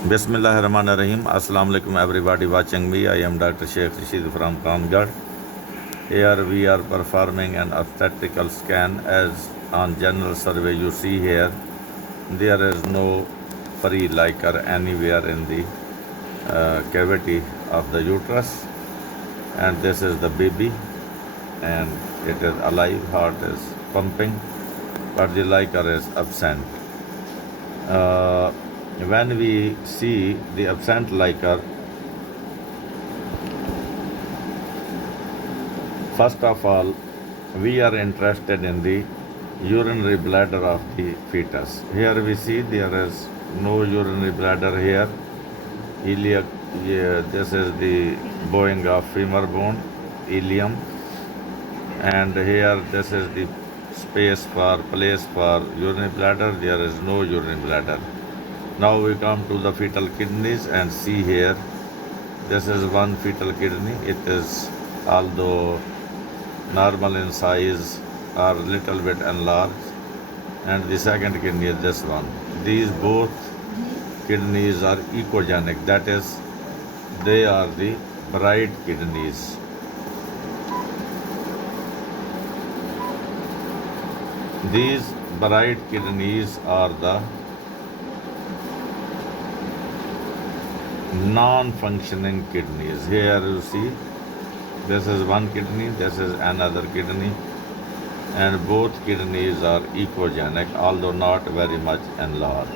Bismillahirrahmanirrahim. Assalamu alaikum everybody watching me. I am Dr. Sheikh Rashid from Kamgarh. Here we are performing an obstetrical scan as on general survey you see here. There is no free liquor anywhere in the cavity of the uterus, and this is the baby, and it is alive, heart is pumping, but the liquor is absent. When we see the absent liquor, first of all, we are interested in the urinary bladder of the fetus. Here we see there is no urinary bladder here. Iliac, yeah, this is the bowing of femur bone, ilium, and here this is the place for urinary bladder. There is no urinary bladder. Now we come to the fetal kidneys and see here, this is one fetal kidney. It is, although normal in size, or little bit enlarged, and the second kidney is this one. These both kidneys are echogenic, that is, they are the bright kidneys. These bright kidneys are the non-functioning kidneys. Here you see, this is one kidney, this is another kidney, and both kidneys are echogenic, although not very much enlarged.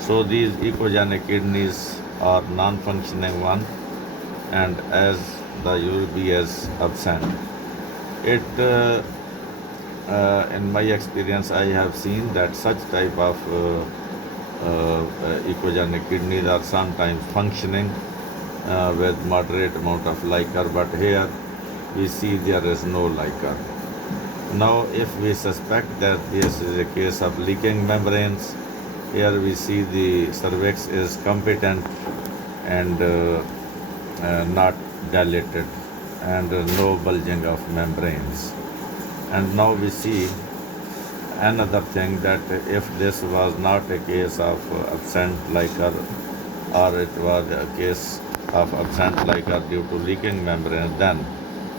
So these echogenic kidneys are non-functioning one, and as the URB is absent. In my experience, I have seen that such type of echogenic kidneys are sometimes functioning with moderate amount of liquor, but here we see there is no liquor. Now, if we suspect that this is a case of leaking membranes, here we see the cervix is competent and not dilated, and no bulging of membranes. And now we see another thing, that if this was not a case of absent liquor, or it was a case of absent liquor due to leaking membrane, then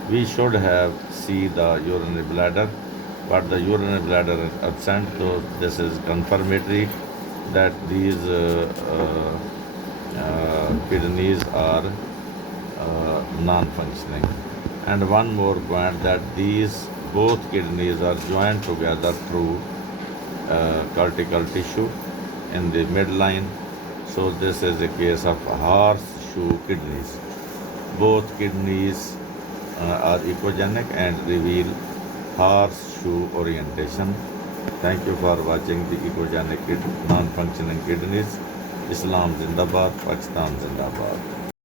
we should have seen the urinary bladder, but the urinary bladder is absent, so this is confirmatory that these kidneys are non-functioning. And one more point, that these both kidneys are joined together through cortical tissue in the midline. So this is a case of horseshoe kidneys. Both kidneys are echogenic and reveal horseshoe orientation. Thank you for watching the echogenic non-functioning kidneys. Islam Zindabad, Pakistan Zindabad.